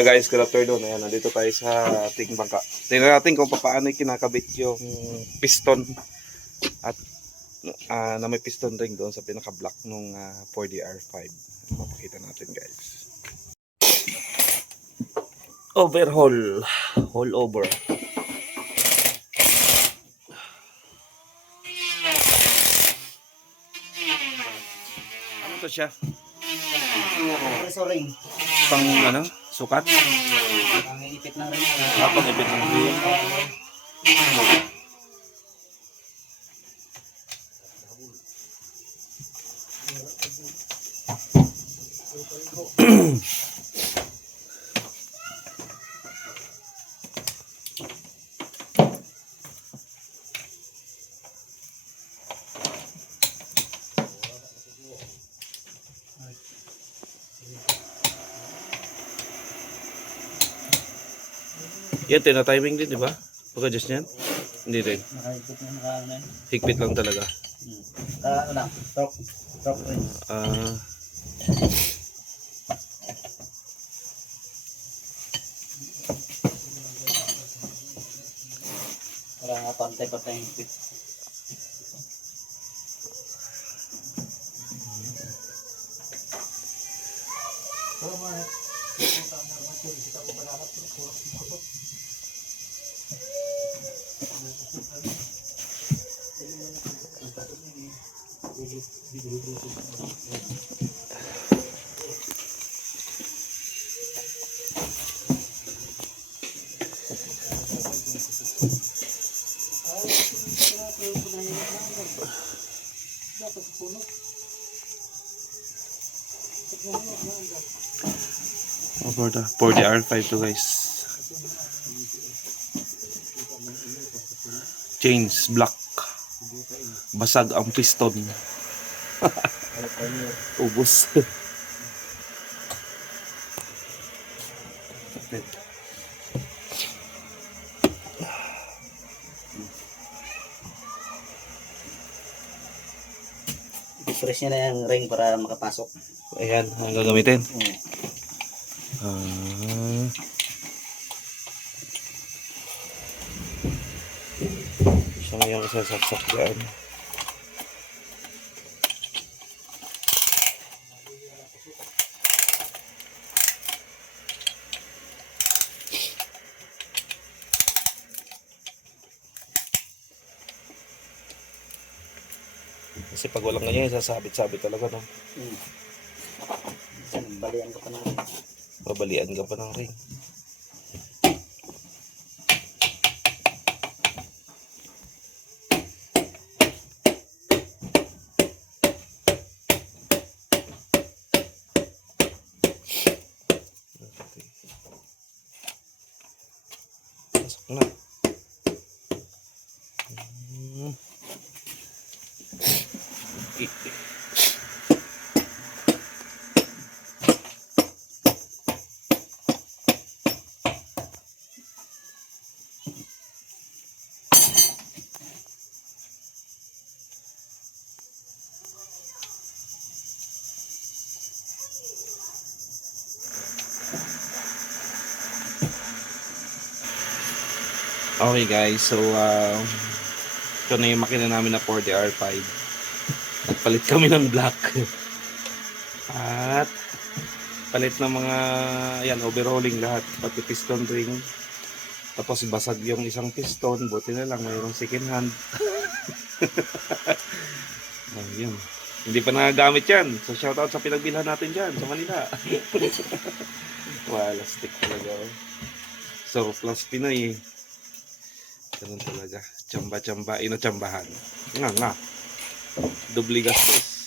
Guys, good afternoon. Ayan, nandito tayo sa ating bangka. Tingnan natin kung paano kinakabit yung piston at na may piston ring doon sa pinaka-block nung 4DR5. Mapakita natin, guys. Overhaul. Haul over. Ano to siya? Ring. Pang ano? Sukat? Pang-ipit ng ring. Pang-ipit ng ring. Yan, tina-timing din, di ba? Pag-adjust niyan? Hindi rin. Nakahigpit na nakaano yan. Higpit lang talaga. Ano lang, torque ring. Wala nga pantay-pantay yung higpit. For the R5 to guys. Chains black. Basag ang piston. Ubos. I-press niya na yung ring para makapasok. Ayan, ang gagamitin. Siya ngayong isasaksak dyan. Kasi pag walang ganyan, isasabit-sabit talaga, no? Balian ka pa ng ring. Babalian ka pa ng ring. Pasok na. Okay guys, so ito na yung makina namin na 4DR5. Nagpalit kami ng black. At palit ng mga ayan, overhauling lahat, pati piston ring. Tapos basag yung isang piston, buti na lang mayroong second hand. Ayun. Hindi pa nagagamit yan. So shoutout sa pinagbilhan natin dyan sa Manila. Wala, stick talaga. So plus Pinoy. Ganun talaga. Tsamba-tsamba, inatsambahan. Nga. Dubli gastos.